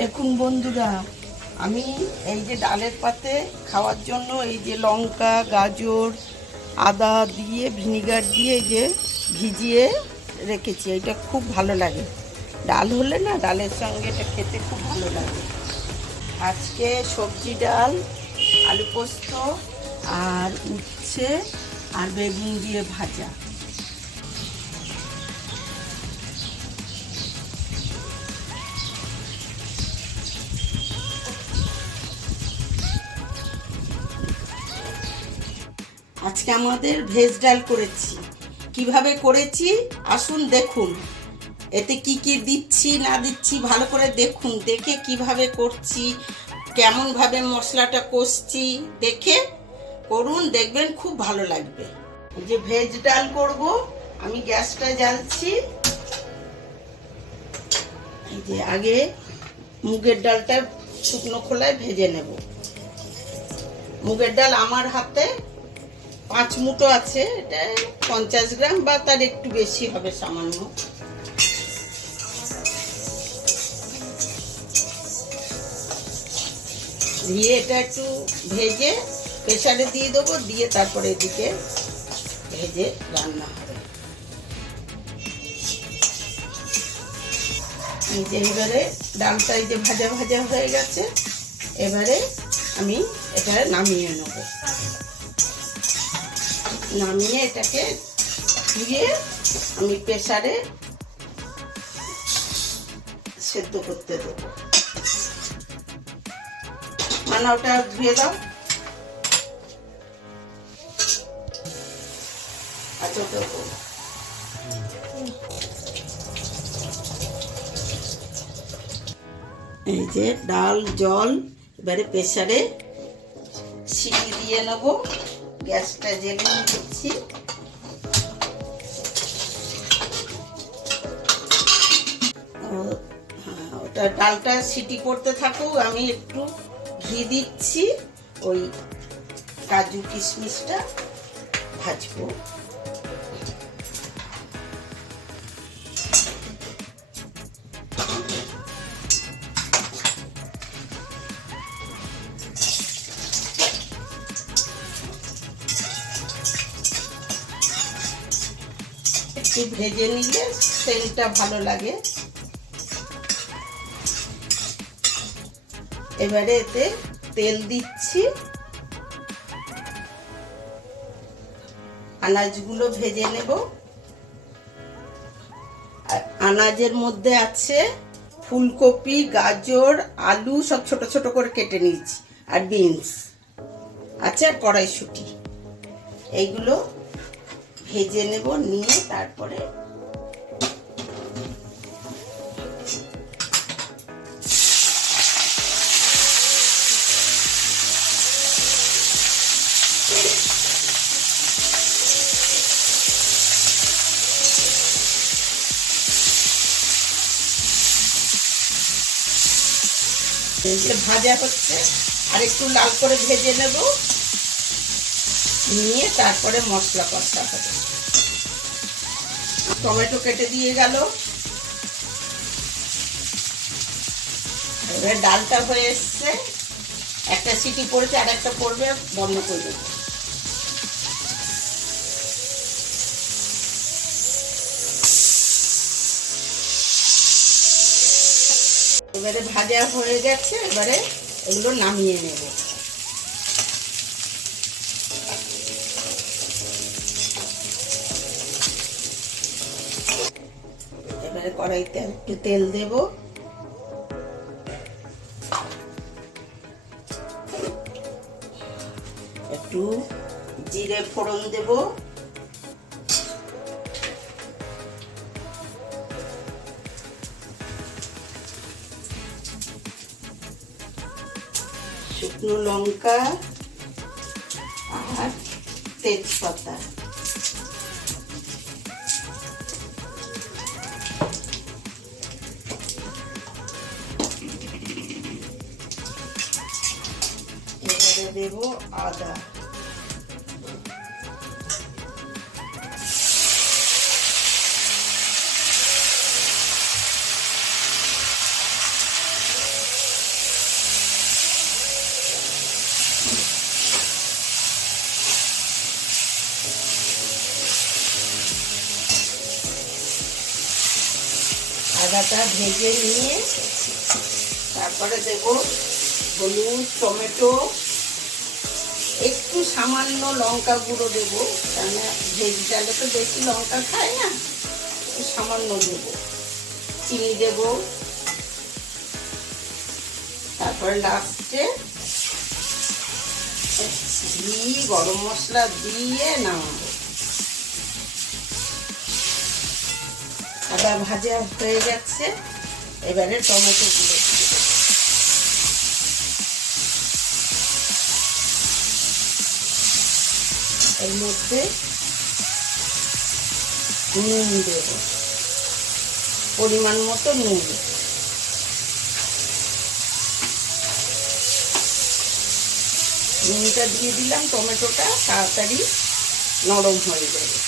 দেখুন বন্ধুরা, আমি এই যে ডালের পাতে খাওয়ার জন্য এই যে লঙ্কা, গাজর, আদা দিয়ে ভিনিগার দিয়ে এই যে ভিজিয়ে রেখেছি। এটা খুব ভালো লাগে, ডাল হলে না ডালের সঙ্গে এটা খেতে খুব ভালো লাগে। আজকে সবজি ডাল, আলু পোস্ত আর উচ্ছে আর বেগুন দিয়ে ভাজা। আজকে আমাদের ভেজ ডাল করেছি। কিভাবে করেছি আসুন দেখুন। এতে কি কি দিচ্ছি না দিচ্ছি ভালো করে দেখুন, দেখে কিভাবে করছি, কেমনভাবে মশলাটা কষছি দেখে করুন, দেখবেন খুব ভালো লাগবে। এই যে ভেজ ডাল করব, আমি গ্যাসটা জ্বালছি। এই যে আগে মুগের ডালটা শুকনো খোলায় ভেজে নেব। মুগের ডাল আমার হাতে 5 মুঠো আছে, এটা 50 গ্রাম বা তার একটু বেশি হবে সামান্য। দিয়ে এটা একটু ভেজে প্রেসারে দিয়ে দেবো, দিয়ে তারপরে এদিকে ভেজে রান্না হবে। এই যে এবারে ডালটা এই যে ভাজা ভাজা হয়ে গেছে, এবারে আমি এটা নামিয়ে নেব। নামিয়ে এটাকে ধুয়ে আমি প্রেসারে সেদ্ধ করতে দেব। মানে ওটা ধুয়ে দাও। আচ্ছা, ওটা এই যে ডাল জল, এবারে প্রেসারে সিটি দিয়ে নেব। গ্যাসটা জ্বালিয়ে দিচ্ছি। ওটা ডালটা সিটি করতে থাকুক, আমি একটু ঘি দিচ্ছি। ওই কাজু কিশমিশটা ভাজবো। একটু ভেজে নিলে সেন্টটা ভালো লাগে। এবারে এতে তেল দিচ্ছি। আনাজগুলো ভেজে নেব। আর আনাজের মধ্যে আছে ফুলকপি, গাজর, আলু সব ছোট ছোট করে কেটে নিয়েছি, আর বিনস আছে, আর কড়াইশুঁটি। এইগুলো ভেজে নেব, নিয়ে তারপরে ভাজা হচ্ছে, আর একটু লাল করে ভেজে নেব, নিয়ে তারপরে মশলা কষা হবে। টমেটো কেটে দিয়ে গেল। এবার ডালটা হয়ে এসছে, একটা সিটি পড়েছে, আর একটা পড়বে, বন্ধ করে দেব। এবারে ভাজা হয়ে গেছে, এবারে এগুলো নামিয়ে নেব। এবারে কড়াইতে একটু তেল দেব। একটু জিরে ফোড়ন দেব। শুকনো লঙ্কা আর তেজপাতা। এবারে দেব আদা। লঙ্কাটা ভেজে নিয়ে তারপরে দেব হলুদ, টমেটো, একটু সামান্য লঙ্কা গুঁড়ো দেবো, কেননা ভেজ ডালে তো বেশি লঙ্কা খায় না, একটু সামান্য দেবো, চিনি দেব, তারপরে লাস্টে ঘি, গরম মশলা দিয়ে নামাবো। আদা ভাজা হয়ে গেছে, এবারে টমেটো গুলো এর মধ্যে নুন দেব, পরিমাণ মতো নুন। নুনটা দিয়ে দিলাম, টমেটোটা তাড়াতাড়ি নরম হয়ে যাবে।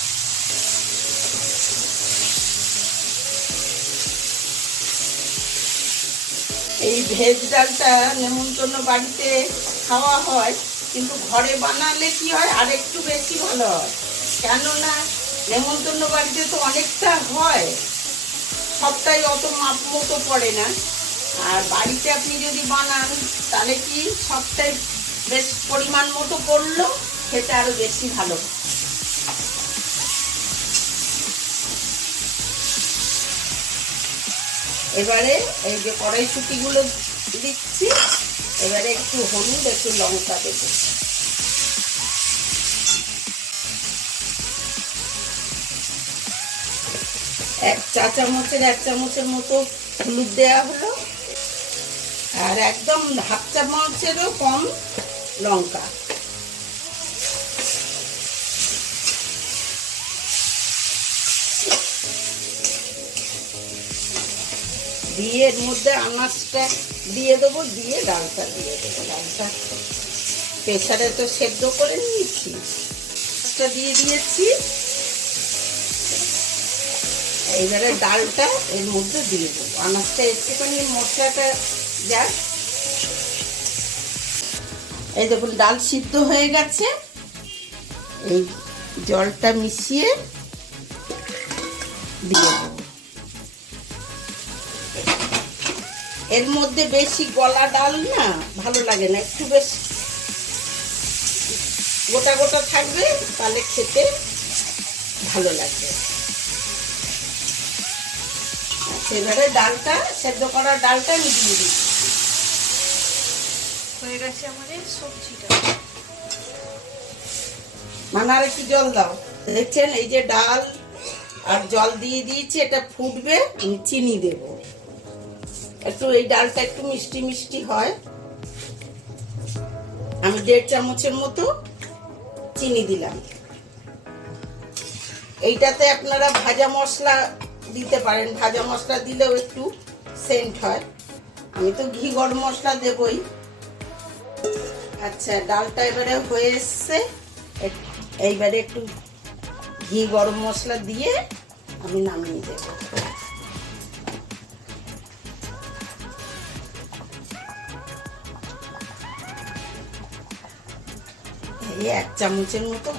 এই ভেজ ডালটা নেমন্তন্ন বাড়িতে খাওয়া হয়, কিন্তু ঘরে বানালে কি হয় আর একটু বেশি ভালো হয়, কেননা নেমন্তন্ন বাড়িতে তো অনেকটা হয়, সবটাই অত মাপ মতো পড়ে না। আর বাড়িতে আপনি যদি বানান তাহলে কি সবটাই বেশ পরিমাণ মতো পড়লো, খেতে আরো বেশি ভালো। এবারে এই যে কড়াইশুঁটিগুলো দিচ্ছি, এবারে একটু হলুদ, একটু লঙ্কা দেব, এক চামচের মতো হলুদ দেওয়া হলো, আর একদম হাফ চামচেরও কম লঙ্কা। দিয়ে এর মধ্যে আনাজটা দিয়ে দেবো, দিয়ে ডালটা দিয়ে দেবো। ডালটা প্রেসারে তো সেদ্ধ করে নিয়েছি, দিয়ে দিয়েছি, এইবারে ডালটা এর মধ্যে দিয়ে দেবো। আনাজটা একটুখানি মশলাটা যাক। এই দেখুন ডাল সিদ্ধ হয়ে গেছে, এই জলটা মিশিয়ে দিয়ে দেবো। এর মধ্যে বেশি গলা ডাল না ভালো লাগে না, একটু বেশ গোটা গোটা থাকবে, তাহলে খেতে ভালো লাগবে। এবারে ডালটা, সেদ্ধ করা ডালটা আমি দিয়ে দিচ্ছি। হয়ে গেছে আমাদের সবজিটা। মানে আর একটু জল দাও। দেখছেন এই যে ডাল আর জল দিয়ে দিয়েছি, এটা ফুটবে, আমি চিনি দেব একটু। এই ডালটা একটু মিষ্টি মিষ্টি হয়, আমি 1.5 চামচের মতো চিনি দিলাম। এইটাতে আপনারা ভাজা মশলা দিতে পারেন, ভাজা মশলা দিলেও একটু সেন্ট হয়, আমি তো ঘি গরম মশলা দেবই। আচ্ছা, ডালটা এবারে হয়ে এসছে, এইবারে একটু ঘি গরম মশলা দিয়ে আমি নামিয়ে দেব। এই 1 চামচের মতো।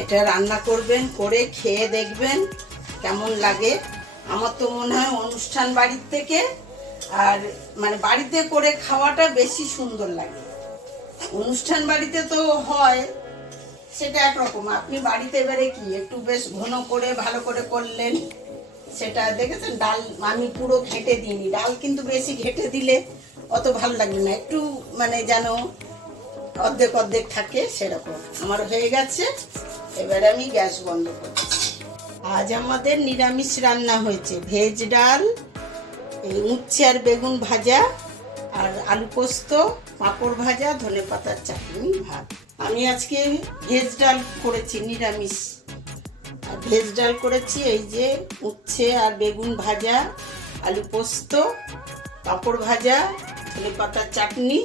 এটা রান্না করবেন, করে খেয়ে দেখবেন কেমন লাগে। আমার তো মনে হয় অনুষ্ঠান বাড়ির থেকে আর মানে বাড়িতে করে খাওয়াটা বেশি সুন্দর লাগে। অনুষ্ঠান বাড়িতে তো হয় সেটা একরকম, আপনি বাড়িতে এবারে কি একটু বেশ ঘন করে ভালো করে করলেন, সেটা দেখেছেন। ডাল আমি পুরো ঘেঁটে দিইনি, ডাল কিন্তু বেশি ঘেঁটে দিলে অত ভালো লাগবে না, একটু মানে যেন অর্ধেক অর্ধেক থাকে, সেরকম। আমার হয়ে গেছে, এবারে আমি গ্যাস বন্ধ করছি। আজ আমাদের নিরামিষ রান্না হয়েছে, ভেজ ডাল, এই উচ্ছে আর বেগুন ভাজা, আর আলু পোস্ত, পাঁপড় ভাজা, ধনেপাতার চাটনি, ভাত। আমি আজকে ভেজ ডাল করেছি, নিরামিষ। আর ভেজ ডাল করেছি এই যে উচ্ছে আর বেগুন ভাজা, আলু পোস্ত, পাঁপড় ভাজা, ধনেপাতার চাটনি।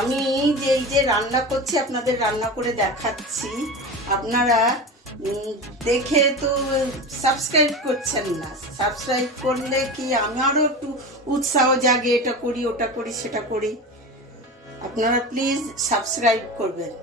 আমি যে এই যে রান্না করছি আপনাদের রান্না করে দেখাচ্ছি, আপনারা দেখে তো সাবস্ক্রাইব করছেন না। সাবস্ক্রাইব করলে কি আমারও একটু উৎসাহ জাগে, এটা করি ওটা করি সেটা করি। আপনারা প্লিজ সাবস্ক্রাইব করবেন।